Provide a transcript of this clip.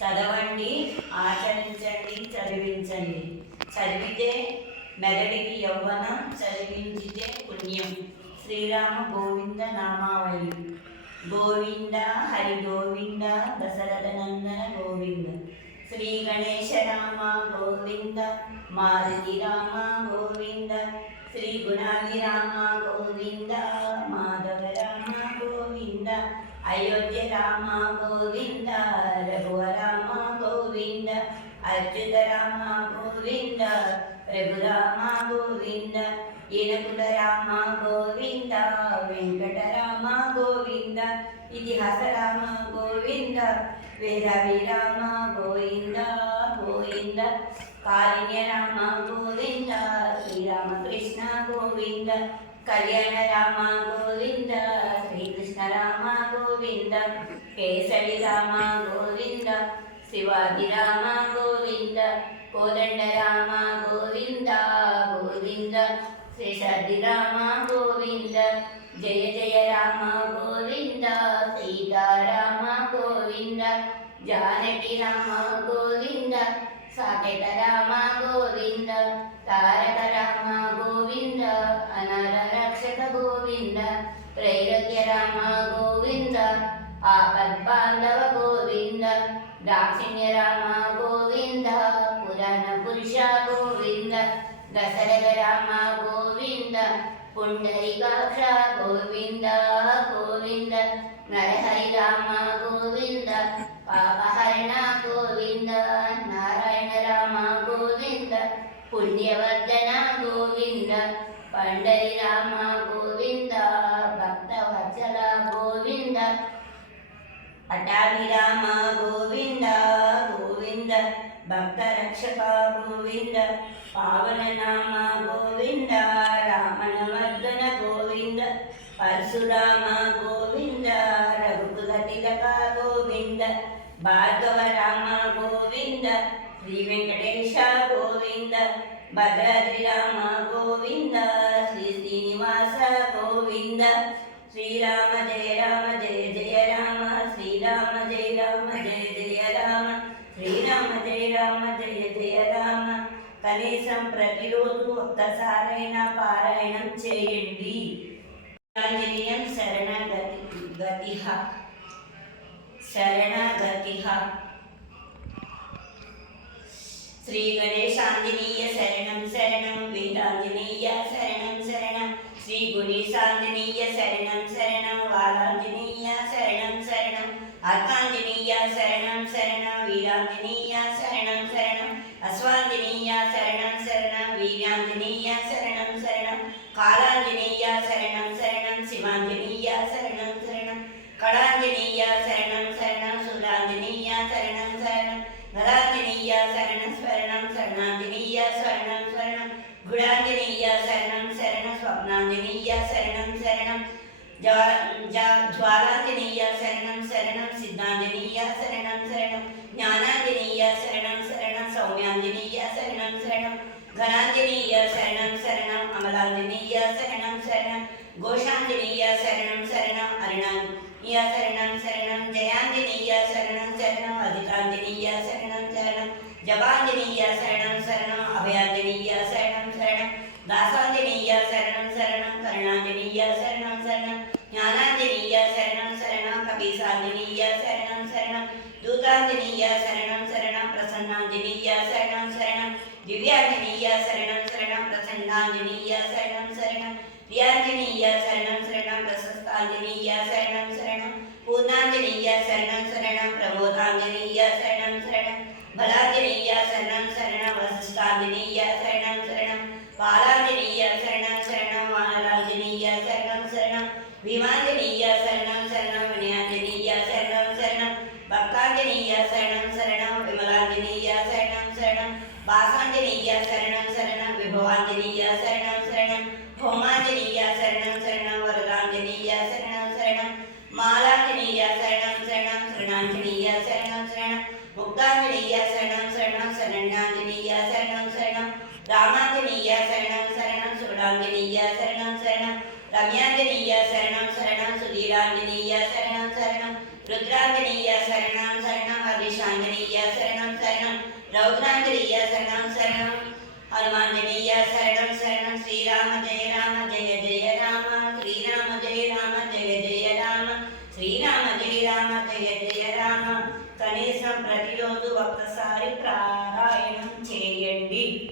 చదవండి, ఆచరించండి, చదివించండి. చదివితే మెదడికి యవ్వనం, చదివించితే పుణ్యం. శ్రీరామ గోవింద నామావళి. గోవింద హరి గోవింద దశరథ నందన గోవింద. శ్రీ గణేశ రామ గోవింద, మారుతి రామ గోవింద, శ్రీ గుణాది రామ గోవింద, మాధవ రామ గోవింద, అయోధ్య రామ గోవింద, రఘువరామ గోవింద, అచ్యుత రామ గోవింద, రఘురామ గోవింద, ఏనుగుల రామ గోవింద, వెంకటరామ గోవింద, ఇతిహాస రామ గోవింద, వేదవి రామ గోవింద గోవింద, కారుణ్య రామ గోవింద, శ్రీరామకృష్ణ గోవింద, కళ్యాణ రామ గోవింద, శ్రీకృష్ణ రామ గోవింద, కేసరి రామ గోవింద, శివాజీ రామ గోవింద, కోదండ రామ గోవింద గోవింద, శేషాద్రి రామ గోవింద, జయ జయ రామ గోవింద, సీతారామ గోవింద, జానకి రామ గోవింద, సాకేత రామ గోవింద, తారక రామ గోవింద, అనాథ రక్షక గోవింద, త్రైలోక్య రామ గోవింద, ఆపద్బాంధవ గోవింద, దాక్షిణ్య రామ గోవింద, పురాణ పురుష గోవింద, దశరథ రామ గోవింద, పుండరీకాక్ష గోవింద గోవింద, నరహరి రామ గోవింద, పాపహరణ గోవింద, నారాయణ రామ గోవింద, పుణ్యవర్ధన గోవింద, పండరి రామ గోవింద, భక్తవత్సల గోవింద, అటావి రామ గోవింద గోవింద, భక్తరక్షక గోవింద, పావన నామ గోవింద, రామణమర్దన గోవింద, పరశురామ గోవింద, రఘుకుల తిలక గోవింద, భార్గవ రామ గోవింద, శ్రీ వెంకటేశ గోవింద, భద్రాద్రి రామ గోవింద, శ్రీ శ్రీనివాస గోవింద, శ్రీరామ జయ రామ జయ జయ రామ, శ్రీరామ జయ రామ జయ జయ రామ, శ్రీరామ జయ రామ జయ జయ రామ. కనీసం ప్రతిరోజు ఒక్కసారైనా పారాయణం చేయండి. ఆంజనేయం శరణగతిః శరణగతిః. శ్రీ గణేశాంజనేయ శరణం శరణం, వేదాంజనేయ శరణం శరణం, శ్రీ గుణేశాంజనేయ శరణం శరణం, వాలాంజనేయ శరణం శరణం, అర్కాంజనేయ శరణం శరణం, వీరాంజనేయ శరణం శరణం, అశ్వాంజనేయ శరణం శరణం, వీర్యాంజనేయ శరణం శరణం, కాలాంజనేయ శరణం శరణం, శివాంజనేయ శరణం శరణం, కళాంజనేయ శరణం శరణం, శూలాంజనేయ శరణం శరణం, గదాంజనేయ శరణం శరణం, శరణాంజనేయ శరణం శరణం, గుడాంజనేయ శరణం శరణం, స్వప్నాంజనేయ శరణం శరణం, జ్వాలాంజనేయ శరణం శరణం, సిద్ధాంజనేయ శరణం శరణం, జ్ఞానాంజనేయ శరణం శరణం, సౌమ్యాంజనేయ శరణం శరణం, ఘనాంజనేయ శరణం శరణం, అమలాంజనేయ శరణం శరణం, ఘోషాంజనేయ శరణం శరణం, అరుణాంజనేయ శరణం శరణం, జయాంజనేయ శరణం శరణం, అధికాంజనేయ శరణం శరణం, జపాంజనేయ శరణం శరణం, అభయాంజనేయ శరణం శరణం, దాసాంజనేయ శరణం శరణం, కరుణాంజనేయ శరణం శరణం, జ్ఞానాంజనేయ శరణం శరణం, కపీసాంజనేయ శరణం శరణం, దూతాంజనేయ శరణం శరణం, ప్రసన్నాంజనేయ శరణం శరణం, దివ్యాంజనేయ శరణం శరణం, ప్రసన్నాంజనేయ శరణం శరణం, ప్రియాంజనేయ శరణం శరణం, ప్రశస్తాంజనేయ శరణం శరణం, పూర్ణాంజనేయ శరణం శరణం, ప్రబోధాంజనేయ శరణం శరణం, బలాంజనేయ శరణం శరణం, వశిష్ఠాంజనేయ శరణం శరణం, బాలాంజనేయ శరణం శరణం, వానరాంజనేయ శరణం శరణం, భీమాంజనేయ శరణం శరణం, వినయాంజనేయ శరణం శరణం, భక్తాంజనేయ శరణం శరణం, విమలాంజనేయ శరణం శరణం, వాసాంజనేయ శరణం శరణం, విభవాంజనేయ శరణం శరణం, హోమాంజనేయ శరణం శరణం, వరదాంజనేయ శరణం శరణం, మాలాంజనేయ శరణం శరణం, శరణాంజనేయ శరణం శరణం, ముక్తాంజనేయ శరణం శరణం, శరణ్యాంజనేయ శరణం శరణం, రామాంజనేయ శరణం శరణం, సుగుణాంజనేయ శరణం శరణం, రమ్యాంజనేయ శరణం శరణం, సుధీరాంజనేయ శరణం శరణం, రుద్రాంజనేయ శరణం శరణం, హరీష కేశాంజనేయ శరణం శరణం రౌద్రాంజనేయ శరణం శరణం హనుమాంజనేయ శరణం శరణం శ్రీరామ జయ జయ రామ శ్రీరామ జయ జయ రామ శ్రీరామ జయ జయ రామ. కనీసం ప్రతిరోజు ఒక్కసారి పారాయణం చేయండి.